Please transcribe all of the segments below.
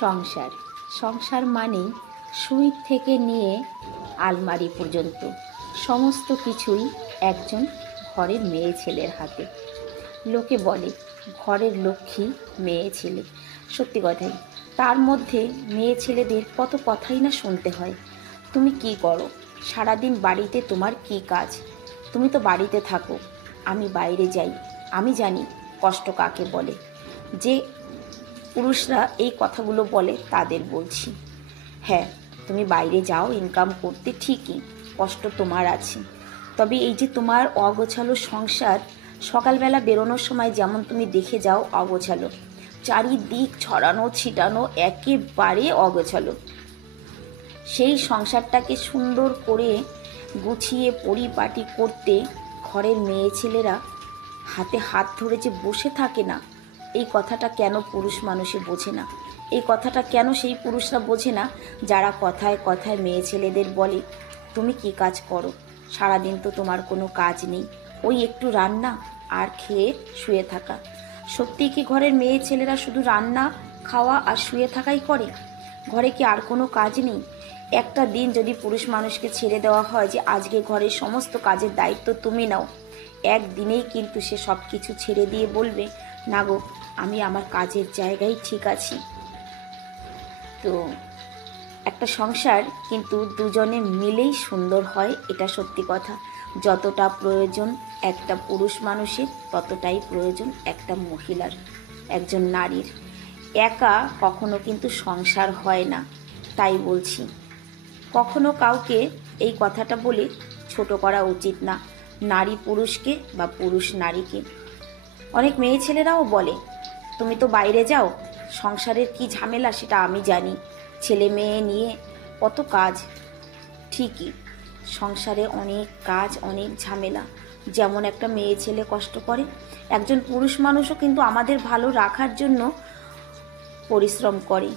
সংসার সংসার মানেই সুইট থেকে নিয়ে আলমারি পর্যন্ত সমস্ত কিছুই একজন ঘরের মেয়ে ছেলের হাতে। লোকে বলে ঘরের লক্ষ্মী মেয়ে ছেলে, সত্যি কথাই। তার মধ্যে মেয়ে ছেলেদের কত কথাই না শুনতে হয়। তুমি কি করো সারাদিন বাড়িতে, তোমার কি কাজ? তুমি তো বাড়িতে থাকো, আমি বাইরে যাই, আমি জানি কষ্ট কাকে বলে। যে পুরুষরা এই কথাগুলো বলে তাদের বলছি, হ্যাঁ তুমি বাইরে যাও ইনকাম করতে, ঠিকই কষ্ট তোমার আছে, তবে এই যে তোমার অগোছালো সংসার, সকালবেলা বেরোনোর সময় যেমন তুমি দেখে যাও অগোছালো, চারিদিক ছড়ানো ছিটানো, একেবারে অগোছালো, সেই সংসারটাকে সুন্দর করে গুছিয়ে পরিপাটি করতে ঘরের মেয়ে ছেলেরা হাতে হাত ধরে যে বসে থাকে না, এই কথাটা কেন পুরুষ মানুষে বোঝে না? এই কথাটা কেন সেই পুরুষরা বোঝে না যারা কথায় কথায় মেয়ে ছেলেদের বলে তুমি কি কাজ করো, সারাদিন তো তোমার কোনো কাজ নেই, ওই একটু রান্না আর খেয়ে শুয়ে থাকা। সত্যি কি ঘরের মেয়ে ছেলেরা শুধু রান্না খাওয়া আর শুয়ে থাকাই করে? ঘরে কি আর কোনো কাজ নেই? একটা দিন যদি পুরুষ মানুষকে ছেড়ে দেওয়া হয় যে আজকে ঘরের সমস্ত কাজের দায়িত্ব তুমি নাও, একদিনেই কিন্তু সে সব কিছু ছেড়ে দিয়ে বলবে না গো, আমি আমার কাজের জায়গায় ঠিক আছি। তো একটা সংসার কিন্তু দুজনে মিলেই সুন্দর হয়, এটা সত্যি কথা। যতটা প্রয়োজন একটা পুরুষ মানুষের, ততটাই প্রয়োজন একটা মহিলার, একজন নারীর। একা কখনো কিন্তু সংসার হয় না। তাই বলছি, কখনো কাউকে এই কথাটা বলে ছোট করা উচিত না, নারী পুরুষকে বা পুরুষ নারীকে। অনেক মেয়ে ছেলেরাও বলে তুমি তো বাইরে যাও, সংসারের কি ঝামেলা সেটা আমি জানি, ছেলে মেয়ে নিয়ে কত কাজ। ঠিকই, সংসারে অনেক কাজ, অনেক ঝামেলা, যেমন একটা মেয়ে ছেলে কষ্ট করে, একজন পুরুষ মানুষও কিন্তু আমাদের ভালো রাখার জন্য পরিশ্রম করে,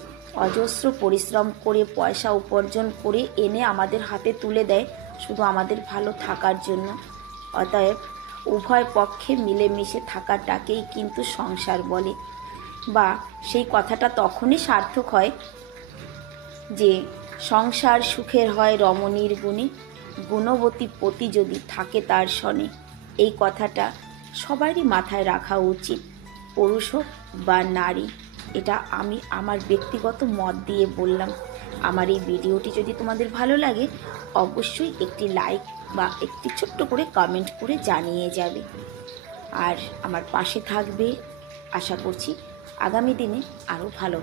অজস্র পরিশ্রম করে পয়সা উপার্জন করে এনে আমাদের হাতে তুলে দেয় শুধু আমাদের ভালো থাকার জন্য। অতএব উভয় পক্ষে মিলেমিশে থাকাটাকেই কিন্তু সংসার বলে, বা সেই কথাটা তখনই সার্থক হয় যে সংসার সুখের হয় রমণীর গুণে, গুণবতী পতি যদি থাকে তার সনে। এই কথাটা সবারই মাথায় রাখা উচিত, পুরুষ হোক বা নারী। এটা আমি আমার ব্যক্তিগত মত দিয়ে বললাম। আমার এই ভিডিওটি যদি তোমাদের ভালো লাগে অবশ্যই একটি লাইক বা একটি ছোট্ট করে কমেন্ট করে জানিয়ে যাবে, আর আমার পাশে থাকবে। আশা করছি আগামী দিনে আরও ভালো